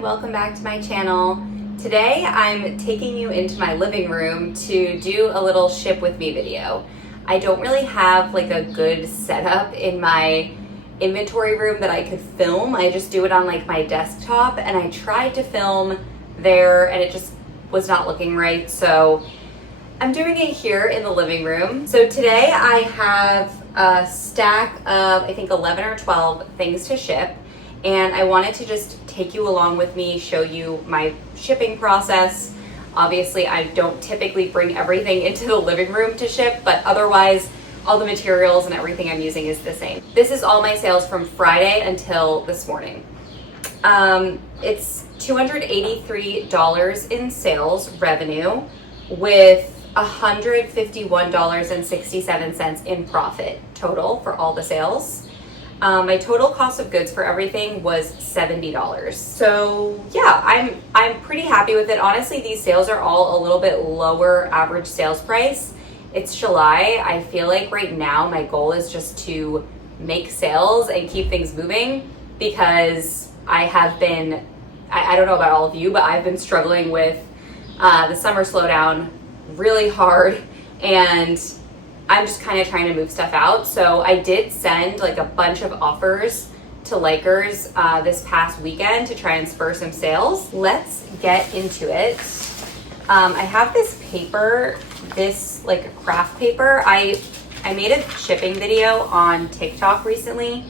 everyone, welcome back to my channel. Today I'm taking you into my living room to do a little ship with me video. I don't really have like a good setup in my inventory room that I could film. I just do it on like my desktop, and I tried to film there and it just was not looking right, so I'm doing it here in the living room. So today I have a stack of I think 11 or 12 things to ship, and I wanted to just take you along with me, show you my shipping process. Obviously, I don't typically bring everything into the living room to ship, but otherwise, all the materials and everything I'm using is the same. This is all my sales from Friday until this morning. It's $283 in sales revenue with $151.67 in profit total for all the sales. My total cost of goods for everything was $70. So yeah, I'm pretty happy with it. Honestly, these sales are all a little bit lower average sales price. It's July. I feel like right now my goal is just to make sales and keep things moving, because I have been, I don't know about all of you, but I've been struggling with the summer slowdown really hard, and I'm just kind of trying to move stuff out. So I did send like a bunch of offers to likers this past weekend to try and spur some sales. Let's get into it. I have this paper, this like craft paper. I made a shipping video on TikTok recently,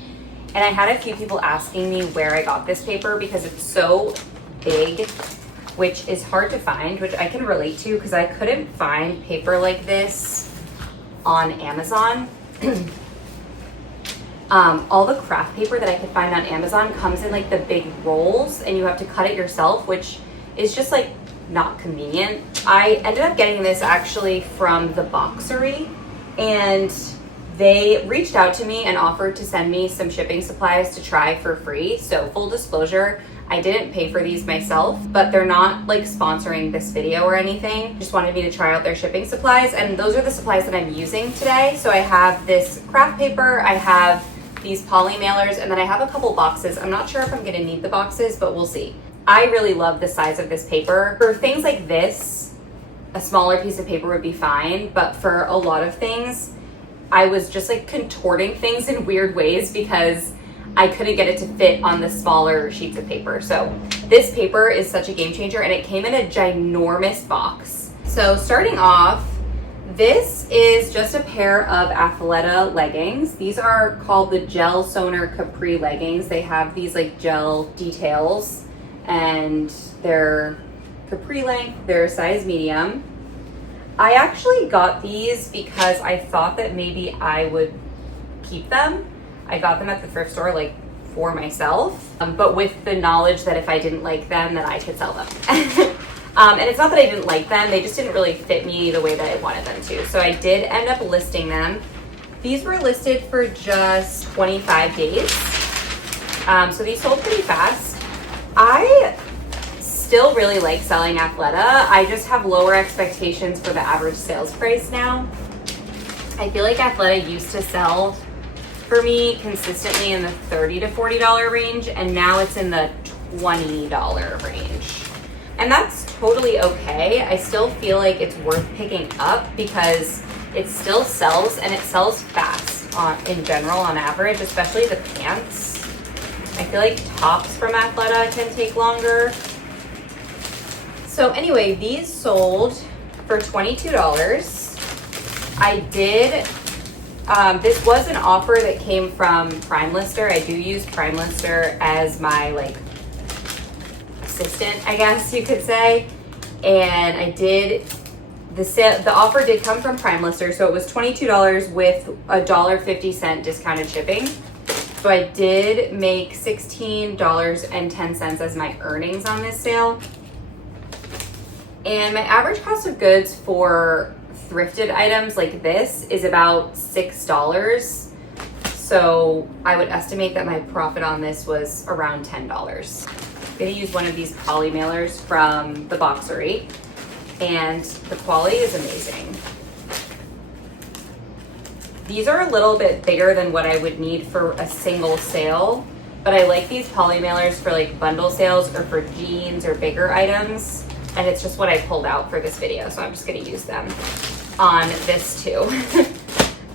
and I had a few people asking me where I got this paper because it's so big, which is hard to find, which I can relate to because I couldn't find paper like this on Amazon. All the craft paper that I could find on Amazon comes in like the big rolls, and you have to cut it yourself, which is just like not convenient. I ended up getting this actually from the Boxery, and they reached out to me and offered to send me some shipping supplies to try for free. So full disclosure, I didn't pay for these myself, but they're not like sponsoring this video or anything. Just wanted me to try out their shipping supplies, and those are the supplies that I'm using today. So I have this craft paper, I have these poly mailers, and then I have a couple boxes. I'm not sure if I'm gonna need the boxes, but we'll see. I really love the size of this paper. For things like this, a smaller piece of paper would be fine, but for a lot of things, I was just like contorting things in weird ways because I couldn't get it to fit on the smaller sheets of paper. So this paper is such a game changer, and it came in a ginormous box. So starting off, this is just a pair of Athleta leggings. These are called the Gel Sonar Capri leggings. They have these like gel details, and they're capri length, they're size medium. I actually got these because I thought that maybe I would keep them. I got them at the thrift store like for myself, but with the knowledge that if I didn't like them, then I could sell them. And it's not that I didn't like them, they just didn't really fit me the way that I wanted them to. So I did end up listing them. These were listed for just 25 days. So these sold pretty fast. I still really like selling Athleta. I just have lower expectations for the average sales price now. I feel like Athleta used to sell for me consistently in the $30 to $40 range, and now it's in the $20 range. And that's totally okay. I still feel like it's worth picking up because it still sells, and it sells fast in general on average, especially the pants. I feel like tops from Athleta can take longer. So anyway, these sold for $22. I did this was an offer that came from Prime Lister. I do use Prime Lister as my like assistant, I guess you could say. And I did the offer did come from Prime Lister, so it was $22 with $1.50 discounted shipping. So I did make $16.10 as my earnings on this sale. And my average cost of goods for thrifted items like this is about $6. So I would estimate that my profit on this was around $10. I'm gonna use one of these poly mailers from the Boxery, and the quality is amazing. These are a little bit bigger than what I would need for a single sale, but I like these poly mailers for like bundle sales or for jeans or bigger items. And it's just what I pulled out for this video, so I'm just gonna use them on this too.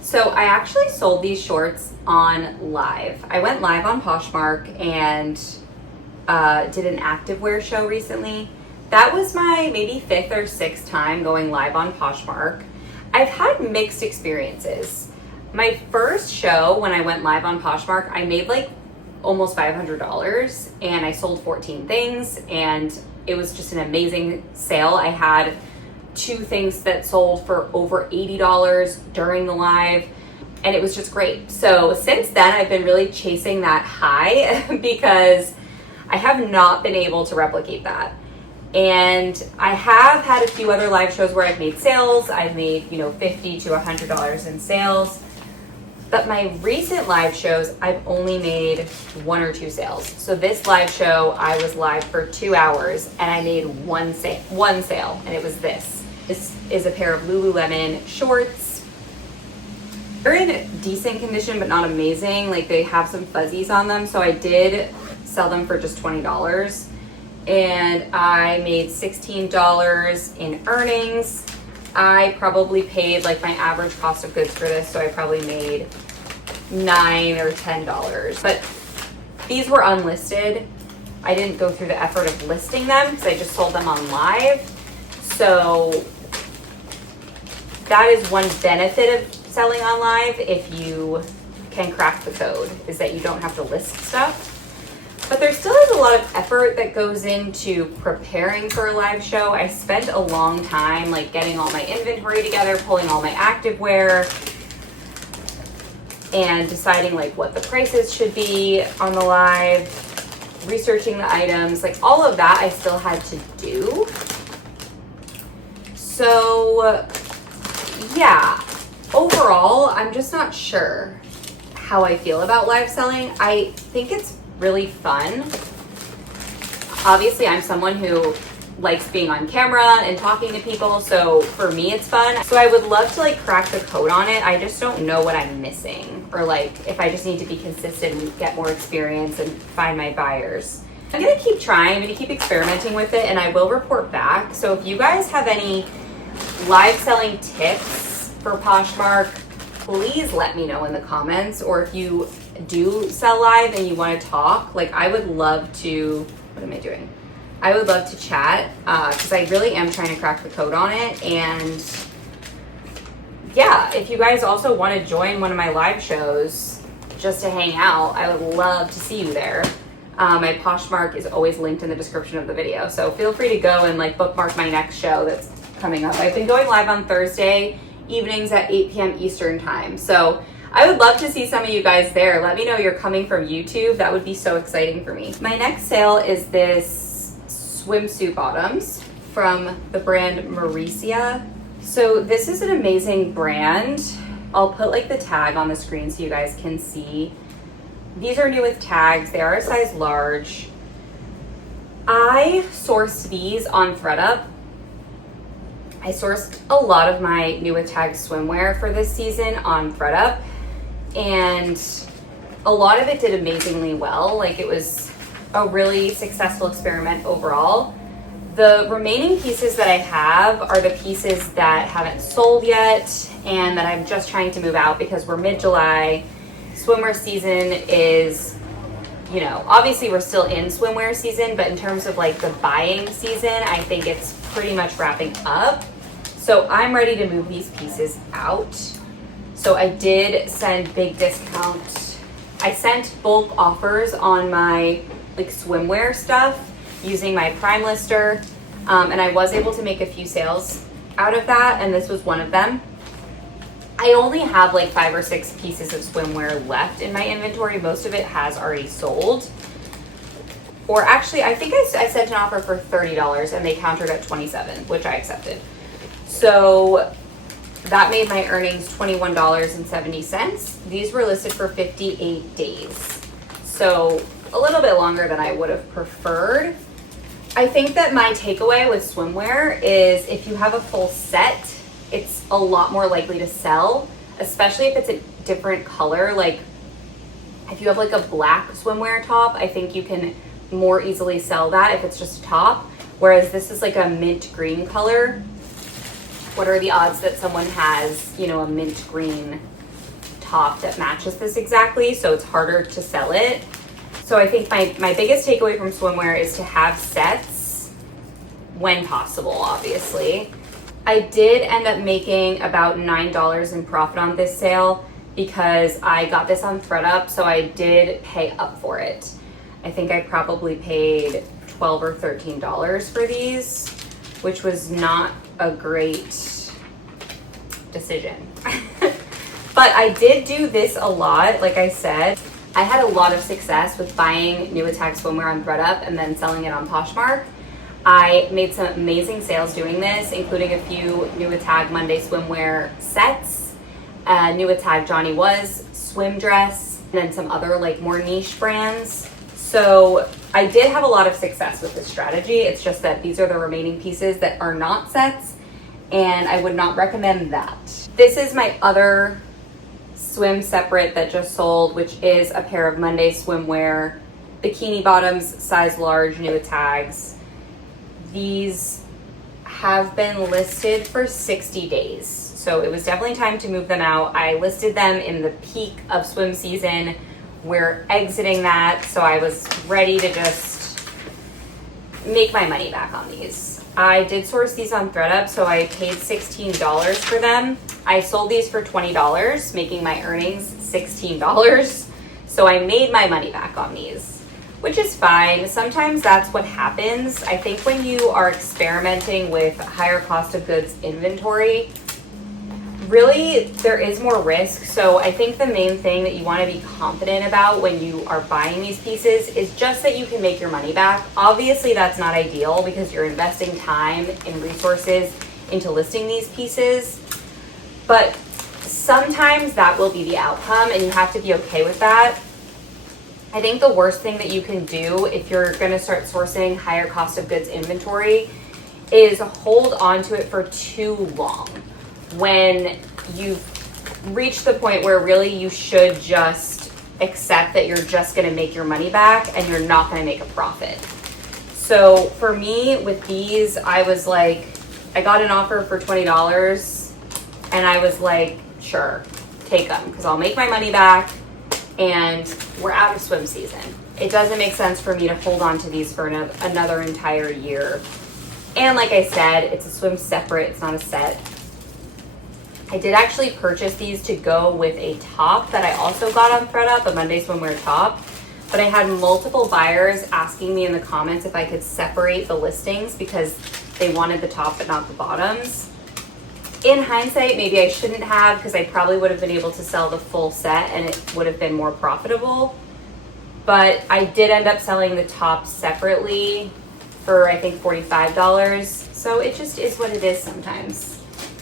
So I actually sold these shorts on live. I went live on Poshmark and did an activewear show recently. That was my maybe 5th or 6th time going live on Poshmark. I've had mixed experiences. My first show when I went live on Poshmark, I made like almost $500 and I sold 14 things and it was just an amazing sale. I had 2 things that sold for over $80 during the live and it was just great. So since then I've been really chasing that high because I have not been able to replicate that. And I have had a few other live shows where I've made sales. I've made, you know, $50 to $100 in sales. But my recent live shows, I've only made 1 or 2 sales. So this live show, I was live for 2 hours and I made one sale, and it was this. This is a pair of Lululemon shorts. They're in decent condition, but not amazing. Like they have some fuzzies on them. So I did sell them for just $20. And I made $16 in earnings. I probably paid like my average cost of goods for this, so I probably made $9 or $10. But these were unlisted. I didn't go through the effort of listing them because I just sold them on live. So that is one benefit of selling on live if you can crack the code, is that you don't have to list stuff. But there still is a lot of effort that goes into preparing for a live show. I spent a long time like getting all my inventory together, pulling all my activewear, and deciding like what the prices should be on the live, researching the items, like all of that I still had to do. So yeah, overall, I'm just not sure how I feel about live selling. I think it's really fun. Obviously, I'm someone who likes being on camera and talking to people, so for me it's fun. So I would love to like crack the code on it. I just don't know what I'm missing, or like if I just need to be consistent and get more experience and find my buyers. I'm gonna keep trying, I'm gonna keep experimenting with it, and I will report back. So if you guys have any live selling tips for Poshmark, please let me know in the comments, or if you do sell live and you want to talk, like I would love to, what am I doing? I would love to chat because I really am trying to crack the code on it. And yeah, if you guys also want to join one of my live shows just to hang out, I would love to see you there. My Poshmark is always linked in the description of the video, so feel free to go and like bookmark my next show that's coming up. I've been going live on Thursday evenings at 8 p.m. Eastern time, so I would love to see some of you guys there. Let me know you're coming from YouTube. That would be so exciting for me. My next sale is this swimsuit bottoms from the brand Mauricia. So this is an amazing brand. I'll put like the tag on the screen so you guys can see. These are new with tags. They are a size large. I sourced these on ThredUp. I sourced a lot of my new with tags swimwear for this season on ThredUp, and a lot of it did amazingly well. Like it was a really successful experiment overall. The remaining pieces that I have are the pieces that haven't sold yet and that I'm just trying to move out because we're mid-July. Swimwear season is, you know, obviously we're still in swimwear season, but in terms of like the buying season, I think it's pretty much wrapping up. So I'm ready to move these pieces out. So I did send big discount. I sent bulk offers on my like swimwear stuff using my Prime lister. And I was able to make a few sales out of that, and this was one of them. I only have like 5 or 6 pieces of swimwear left in my inventory. Most of it has already sold. Or actually, I think I sent an offer for $30 and they countered at $27, which I accepted. So that made my earnings $21.70. These were listed for 58 days. So a little bit longer than I would have preferred. I think that my takeaway with swimwear is if you have a full set, it's a lot more likely to sell, especially if it's a different color. Like If you have like a black swimwear top, I think you can more easily sell that if it's just a top. Whereas this is like a mint green color. What are the odds that someone has, you know, a mint green top that matches this exactly? So it's harder to sell it. So I think my biggest takeaway from swimwear is to have sets when possible, obviously. I did end up making about $9 in profit on this sale because I got this on ThredUp, so I did pay up for it. I think I probably paid $12 or $13 for these, which was not a great decision. But I did do this a lot. Like I said, I had a lot of success with buying New Attack swimwear on ThredUp and then selling it on Poshmark. I made some amazing sales doing this, including a few New Attack Monday swimwear sets, New Attack Johnny Was swim dress, and then some other like more niche brands. So I did have a lot of success with this strategy. It's just that these are the remaining pieces that are not sets, and I would not recommend that. This is my other swim separate that just sold, which is a pair of Monday swimwear bikini bottoms, size large, New Attacks. These have been listed for 60 days. So it was definitely time to move them out. I listed them in the peak of swim season. We're exiting that, so I was ready to just make my money back on these. I did source these on ThredUp, so I paid $16 for them. I sold these for $20, making my earnings $16. So I made my money back on these, which is fine. Sometimes that's what happens. I think when you are experimenting with higher cost of goods inventory, really there is more risk. So I think the main thing that you want to be confident about when you are buying these pieces is just that you can make your money back. Obviously that's not ideal because you're investing time and resources into listing these pieces, but sometimes that will be the outcome and you have to be okay with that. I think the worst thing that you can do if you're going to start sourcing higher cost of goods inventory is hold on to it for too long when you've reached the point where really you should just accept that you're just going to make your money back and you're not going to make a profit. So for me with these, I was like, I got an offer for $20 and I was like, sure, take them because I'll make my money back. And we're out of swim season. It doesn't make sense for me to hold on to these for another entire year. And like I said, it's a swim separate, it's not a set. I did actually purchase these to go with a top that I also got on ThredUp, a Monday swimwear top. But I had multiple buyers asking me in the comments if I could separate the listings because they wanted the top but not the bottoms. In hindsight, maybe I shouldn't have because I probably would have been able to sell the full set and it would have been more profitable. But I did end up selling the top separately for I think $45. So it just is what it is sometimes.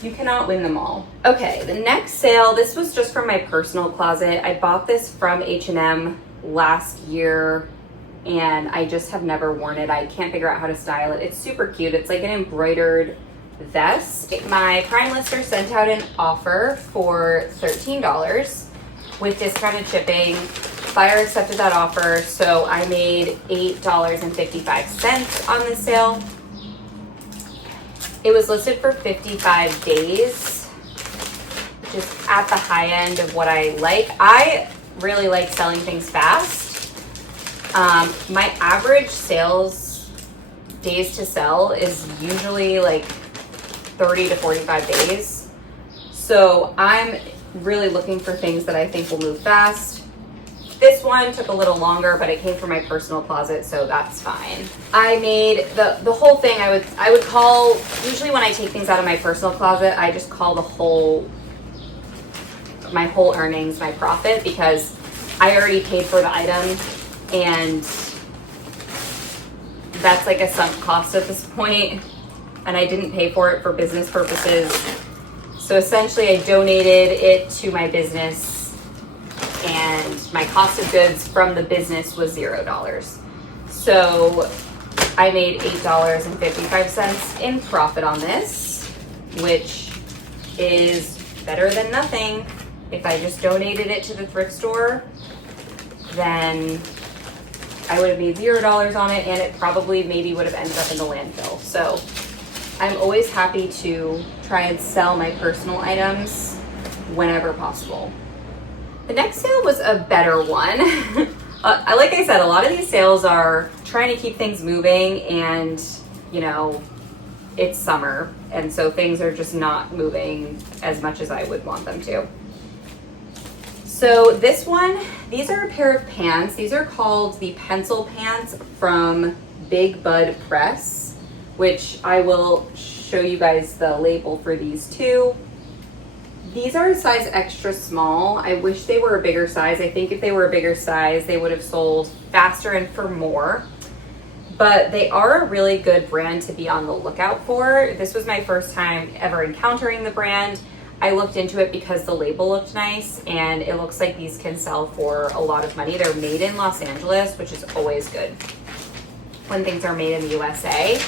You cannot win them all. Okay, the next sale, this was just from my personal closet. I bought this from H&M last year and I just have never worn it. I can't figure out how to style it. It's super cute. It's like an embroidered vest. My Prime lister sent out an offer for $13 with discounted shipping. Buyer accepted that offer, so I made $8.55 on this sale. It was listed for 55 days, which is at the high end of what I like. I really like selling things fast. My average sales days to sell is usually like 30 to 45 days. So I'm really looking for things that I think will move fast. This one took a little longer, but it came from my personal closet, so that's fine. I made the whole thing, I would call, usually when I take things out of my personal closet, I just call my whole earnings my profit because I already paid for the item and that's like a sunk cost at this point. And I didn't pay for it for business purposes. So essentially I donated it to my business and my cost of goods from the business was $0. So I made $8.55 in profit on this, which is better than nothing. If I just donated it to the thrift store, then I would have made $0 on it, and it probably maybe would have ended up in the landfill. So I'm always happy to try and sell my personal items whenever possible. The next sale was a better one. Like I said, a lot of these sales are trying to keep things moving, and you know, it's summer, and so things are just not moving as much as I would want them to. So this one, these are a pair of pants. These are called the pencil pants from Big Bud Press, which I will show you guys the label for these too. These are a size extra small. I wish they were a bigger size. I think if they were a bigger size, they would have sold faster and for more. But they are a really good brand to be on the lookout for. This was my first time ever encountering the brand. I looked into it because the label looked nice, and it looks like these can sell for a lot of money. They're made in Los Angeles, which is always good when things are made in the USA.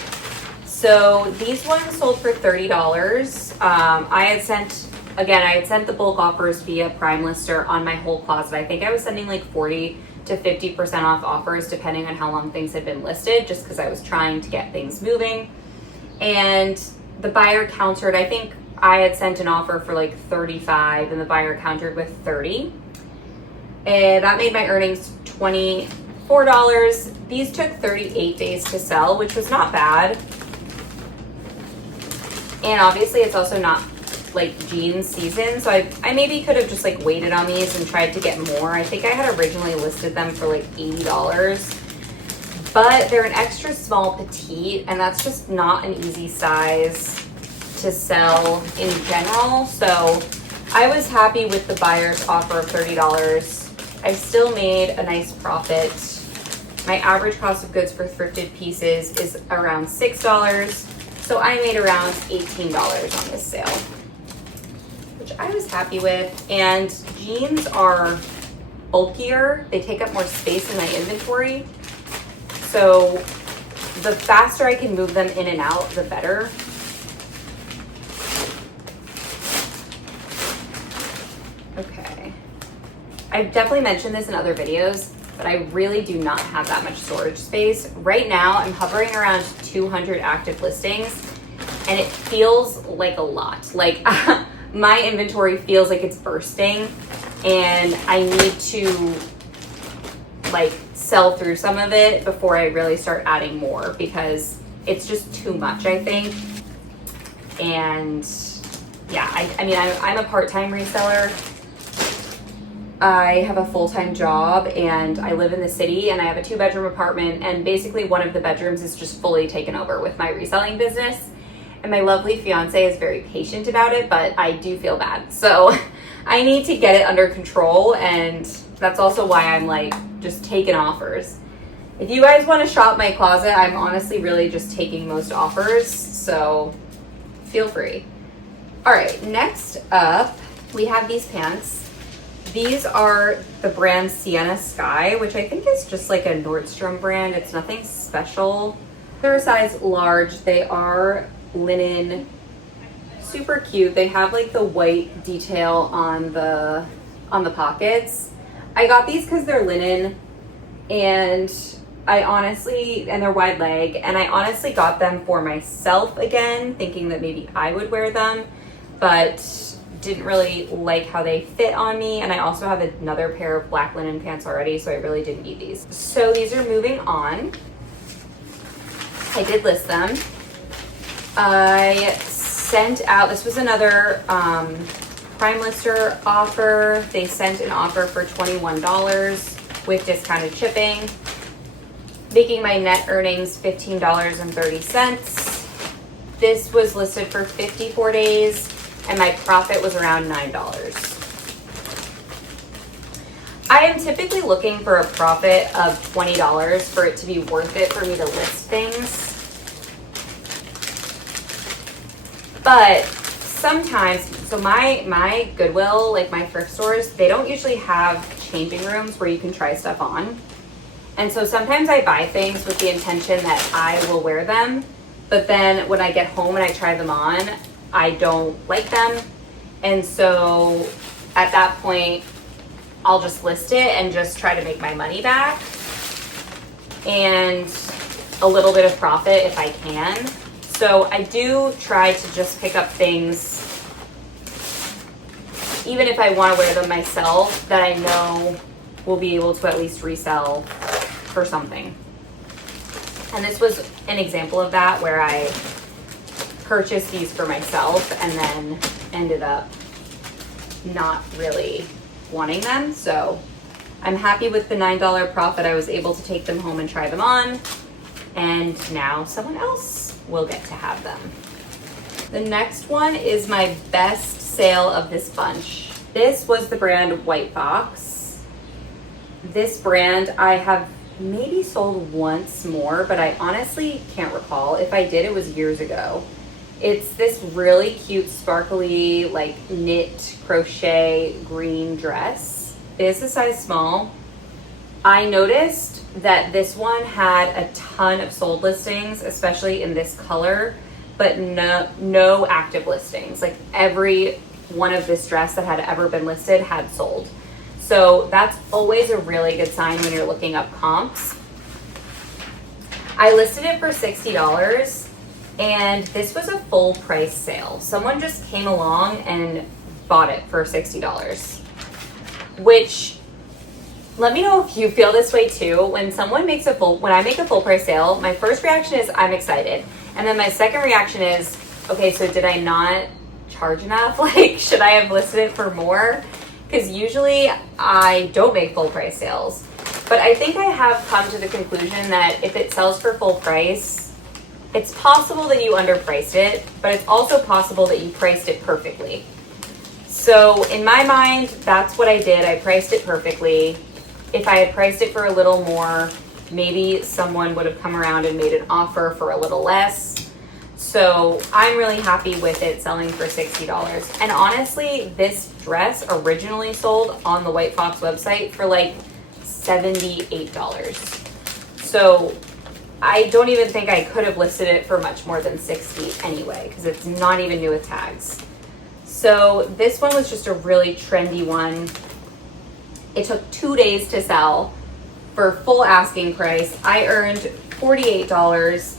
So these ones sold for $30. I had sent the bulk offers via Prime Lister on my whole closet. I think I was sending like 40 to 50% off offers depending on how long things had been listed, just because I was trying to get things moving. And the buyer countered, I think I had sent an offer for like 35 and the buyer countered with 30. And that made my earnings $24. These took 38 days to sell, which was not bad. And obviously it's also not like jeans season, so I maybe could have just like waited on these and tried to get more. I think I had originally listed them for like $80, but they're an extra small petite, and that's just not an easy size to sell in general. So I was happy with the buyer's offer of $30. I still made a nice profit. My average cost of goods for thrifted pieces is around $6, so I made around $18 on this sale, which I was happy with. And jeans are bulkier. They take up more space in my inventory. So the faster I can move them in and out, the better. Okay. I've definitely mentioned this in other videos, but I really do not have that much storage space. Right now, I'm hovering around 200 active listings, and it feels like a lot. Like, my inventory feels like it's bursting, and I need to like sell through some of it before I really start adding more, because it's just too much, I think. And yeah, I mean, I'm a part-time reseller. I have a full-time job, and I live in the city, and I have a 2-bedroom apartment, and basically one of the bedrooms is just fully taken over with my reselling business. And my lovely fiance is very patient about it, but I do feel bad. So I need to get it under control, and that's also why I'm like just taking offers. If you guys want to shop my closet, I'm honestly really just taking most offers, so feel free. All right, next up, we have these pants. These are the brand Sienna Sky, which I think is just like a Nordstrom brand. It's nothing special. They're a size large. They are linen, super cute. They have like the white detail on the pockets. I got these because they're linen, and they're wide leg, and I honestly got them for myself again, thinking that maybe I would wear them, but didn't really like how they fit on me. And I also have another pair of black linen pants already, so I really didn't need these. So these are moving on. I did list them. I sent out, this was another Prime Lister offer. They sent an offer for $21 with discounted shipping, making my net earnings $15.30. This was listed for 54 days, and my profit was around $9. I am typically looking for a profit of $20 for it to be worth it for me to list things. But sometimes, so my Goodwill, like my thrift stores, they don't usually have changing rooms where you can try stuff on. And so sometimes I buy things with the intention that I will wear them, but then when I get home and I try them on, I don't like them. And so at that point, I'll just list it and just try to make my money back and a little bit of profit if I can. So I do try to just pick up things, even if I want to wear them myself, that I know will be able to at least resell for something. And this was an example of that, where I purchased these for myself and then ended up not really wanting them. So I'm happy with the $9 profit. I was able to take them home and try them on, and now someone else will get to have them. The next one is my best sale of this bunch. This was the brand White Fox. This brand I have maybe sold once more, but I honestly can't recall. If I did, it was years ago. It's this really cute, sparkly, like knit crochet green dress. It is a size small. I noticed that this one had a ton of sold listings, especially in this color, but no active listings. Like every one of this dress that had ever been listed had sold. So that's always a really good sign when you're looking up comps. I listed it for $60, and this was a full price sale. Someone just came along and bought it for $60, which, let me know if you feel this way too. When someone makes when I make a full price sale, my first reaction is I'm excited. And then my second reaction is, okay, so did I not charge enough? Like, should I have listed it for more? Because usually I don't make full price sales. But I think I have come to the conclusion that if it sells for full price, it's possible that you underpriced it, but it's also possible that you priced it perfectly. So in my mind, that's what I did. I priced it perfectly. If I had priced it for a little more, maybe someone would have come around and made an offer for a little less. So I'm really happy with it selling for $60. And honestly, this dress originally sold on the White Fox website for like $78. So I don't even think I could have listed it for much more than $60 anyway, because it's not even new with tags. So this one was just a really trendy one. It took 2 days to sell for full asking price. I earned $48,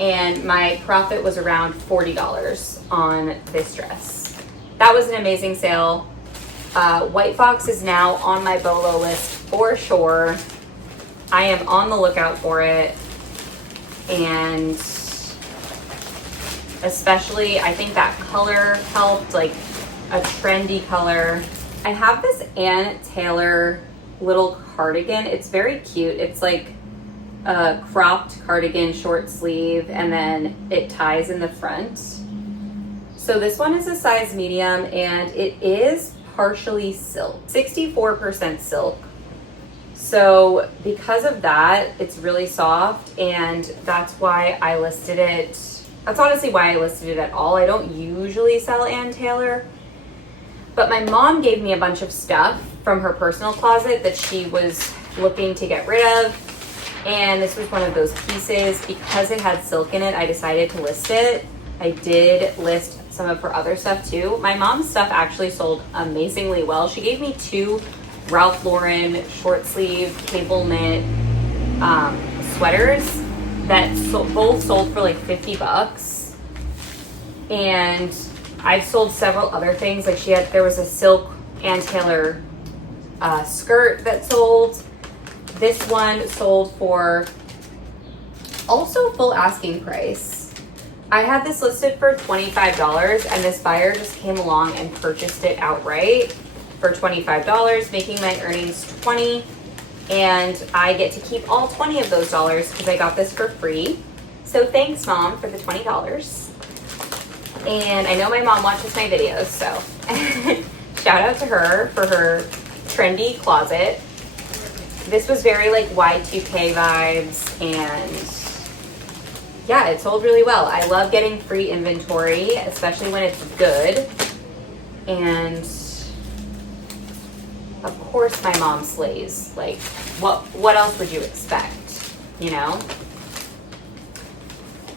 and my profit was around $40 on this dress. That was an amazing sale. White Fox is now on my BOLO list for sure. I am on the lookout for it, and especially I think that color helped, like a trendy color. I have this Ann Taylor little cardigan. It's very cute. It's like a cropped cardigan, short sleeve, and then it ties in the front. So this one is a size medium, and it is partially silk, 64% silk. So because of that, it's really soft, and that's why I listed it. That's honestly why I listed it at all. I don't usually sell Ann Taylor, but my mom gave me a bunch of stuff from her personal closet that she was looking to get rid of. And this was one of those pieces. Because it had silk in it, I decided to list it. I did list some of her other stuff too. My mom's stuff actually sold amazingly well. She gave me 2 Ralph Lauren short sleeve cable knit sweaters that both sold for like $50. And I've sold several other things. Like there was a silk Ann Taylor skirt that sold. This one sold for also full asking price. I had this listed for $25, and this buyer just came along and purchased it outright for $25, making my earnings $20, and I get to keep all 20 of those dollars because I got this for free. So thanks, Mom, for the $20. And I know my mom watches my videos, so shout out to her for her trendy closet. This was very like Y2K vibes, and yeah, it sold really well. I love getting free inventory, especially when it's good. And of course my mom slays. Like, what else would you expect, you know?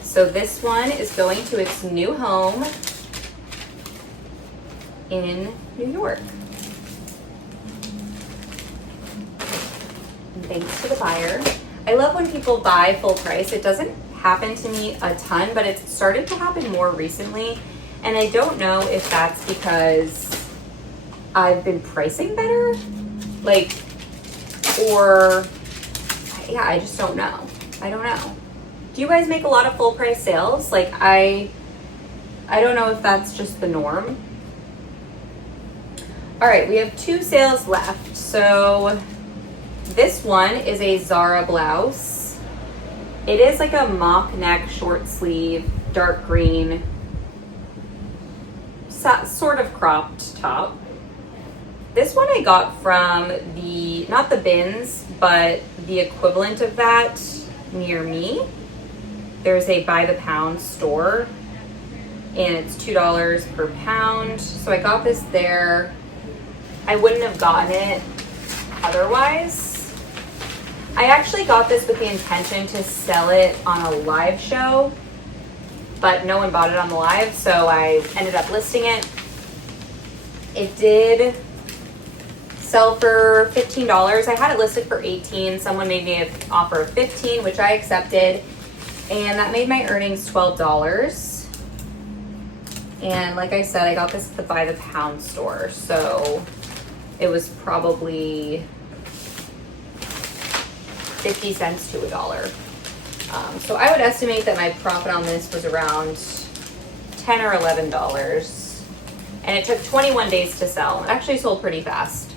So this one is going to its new home in New York. thanks to the buyer. I love when people buy full price. It doesn't happen to me a ton, but it's started to happen more recently. And I don't know if that's because I've been pricing better, like, or yeah, I just don't know. I don't know. Do you guys make a lot of full price sales? Like, I don't know if that's just the norm. All right, we have 2 sales left. So this one is a Zara blouse. It is like a mock neck, short sleeve, dark green, sort of cropped top. This one I got from not the bins, but the equivalent of that near me. There's a by the pound store and it's $2 per pound. So I got this there. I wouldn't have gotten it otherwise. I actually got this with the intention to sell it on a live show, but no one bought it on the live, so I ended up listing it. It did sell for $15. I had it listed for $18. Someone made me an offer of $15, which I accepted, and that made my earnings $12. And like I said, I got this at the by the pound store, so it was probably 50 cents to $1. So I would estimate that my profit on this was around $10 or $11. And it took 21 days to sell. It actually sold pretty fast.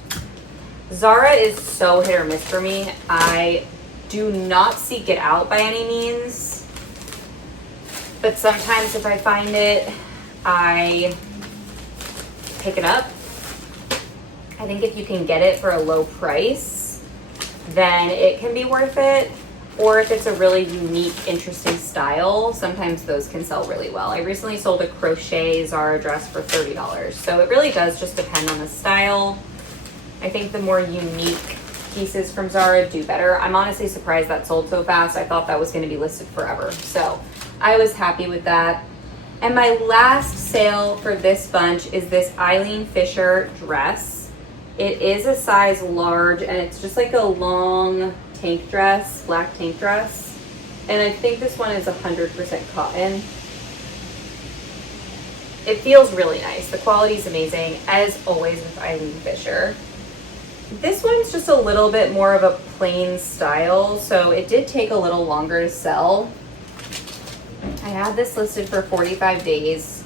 Zara is so hit or miss for me. I do not seek it out by any means. But sometimes if I find it, I pick it up. I think if you can get it for a low price, then it can be worth it. Or if it's a really unique, interesting style, sometimes those can sell really well. I recently sold a crochet Zara dress for $30. So it really does just depend on the style. I think the more unique pieces from Zara do better. I'm honestly surprised that sold so fast. I thought that was going to be listed forever. So I was happy with that. And my last sale for this bunch is this Eileen Fisher dress. It is a size large and it's just like a long tank dress, black tank dress. And I think this one is 100% cotton. It feels really nice. The quality is amazing, as always with Eileen Fisher. This one's just a little bit more of a plain style, so it did take a little longer to sell. I had this listed for 45 days,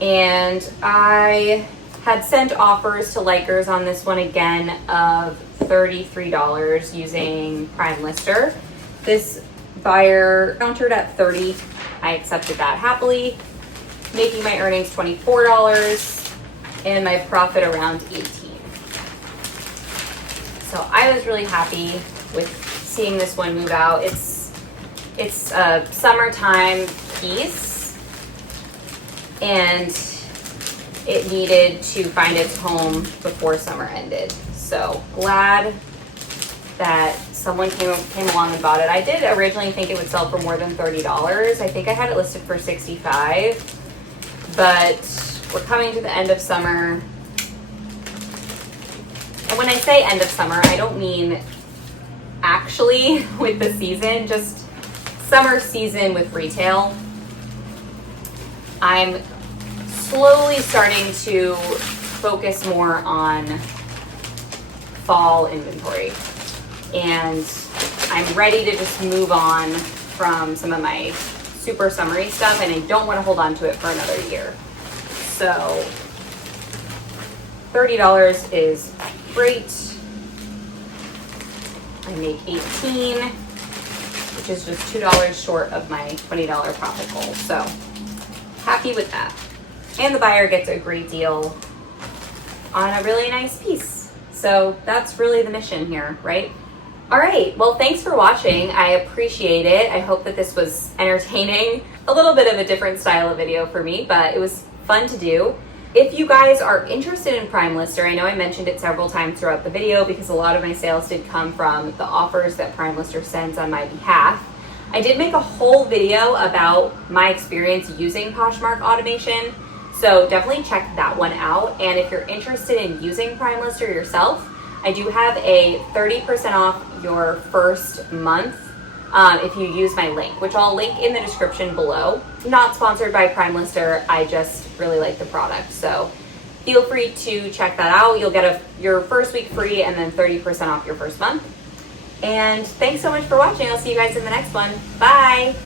and I had sent offers to Likers on this one again of $33 using Prime Lister. This buyer countered at $30. I accepted that happily, making my earnings $24 and my profit around $18. So I was really happy with seeing this one move out. It's a summertime piece and it needed to find its home before summer ended. So glad that someone came along and bought it. I did originally think it would sell for more than $30. I think I had it listed for $65, but we're coming to the end of summer. And when I say end of summer, I don't mean actually with the season, just summer season with retail. I'm slowly starting to focus more on fall inventory. And I'm ready to just move on from some of my super summery stuff, and I don't want to hold on to it for another year. So $30 is great. I make $18, which is just $2 short of my $20 profit goal. So happy with that. And the buyer gets a great deal on a really nice piece. So that's really the mission here, right? All right, well, thanks for watching. I appreciate it. I hope that this was entertaining. A little bit of a different style of video for me, but it was fun to do. If you guys are interested in Prime Lister, I know I mentioned it several times throughout the video because a lot of my sales did come from the offers that Prime Lister sends on my behalf. I did make a whole video about my experience using Poshmark automation, so definitely check that one out. And if you're interested in using Prime Lister yourself, I do have a 30% off your first month if you use my link, which I'll link in the description below. Not sponsored by Prime Lister, I just really like the product. So feel free to check that out. You'll get your first week free and then 30% off your first month. And thanks so much for watching. I'll see you guys in the next one. Bye.